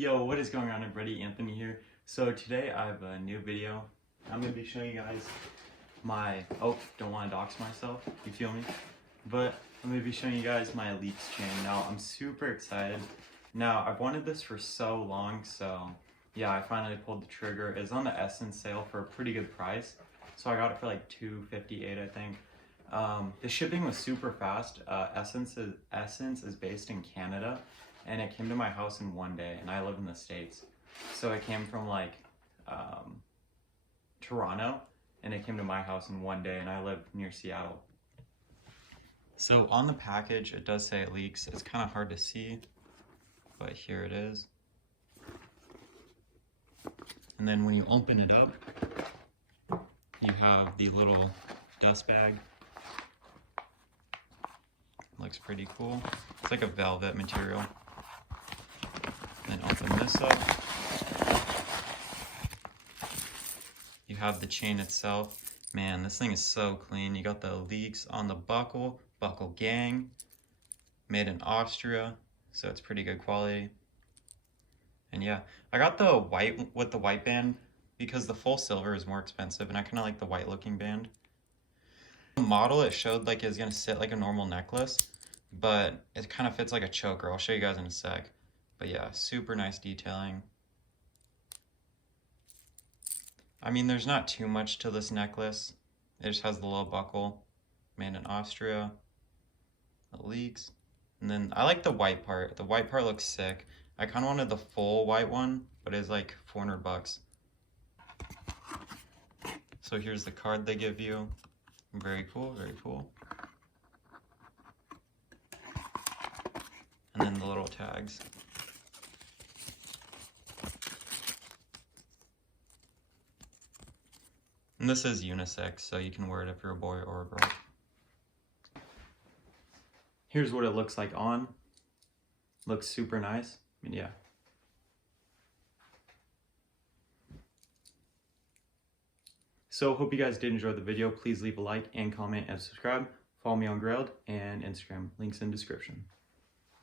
Yo, what is going on, everybody? Anthony here. So today I have a new video. I'm going to be showing you guys my, don't want to dox myself, you feel me? But I'm going to be showing you guys my Alyx chain. Now, I'm super excited. Now, I've wanted this for so long, so yeah, I finally pulled the trigger. It's on the Essence sale for a pretty good price. So I got it for like $2.58, I think. The shipping was super fast. Essence is based in Canada, and it came to my house in one day, and I live in the States. So it came from like Toronto, and it came to my house in one day, and I live near Seattle. So on the package, it does say Alyx. It's kind of hard to see, but here it is. And then when you open it up, you have the little dust bag. Looks pretty cool. It's like a velvet material. Then open this up. You have the chain itself. Man, this thing is so clean. You got the Alyx on the buckle gang, made in Austria, so it's pretty good quality. And yeah, I got the white with the white band because the full silver is more expensive, and I kind of like the white looking band. The model, it showed like it was gonna sit like a normal necklace, but it kind of fits like a choker. I'll show you guys in a sec. But yeah, super nice detailing. I mean, there's not too much to this necklace. It just has the little buckle, made in Austria, Alyx. And then I like the white part. The white part looks sick. I kind of wanted the full white one, but it's like 400 bucks. So here's the card they give you. Very cool, very cool. And then the little tags. And this is unisex, so you can wear it if you're a boy or a girl. Here's what it looks like on. Looks super nice. I mean, yeah. So hope you guys did enjoy the video. Please leave a like and comment and subscribe. Follow me on Grailed and Instagram. Links in description.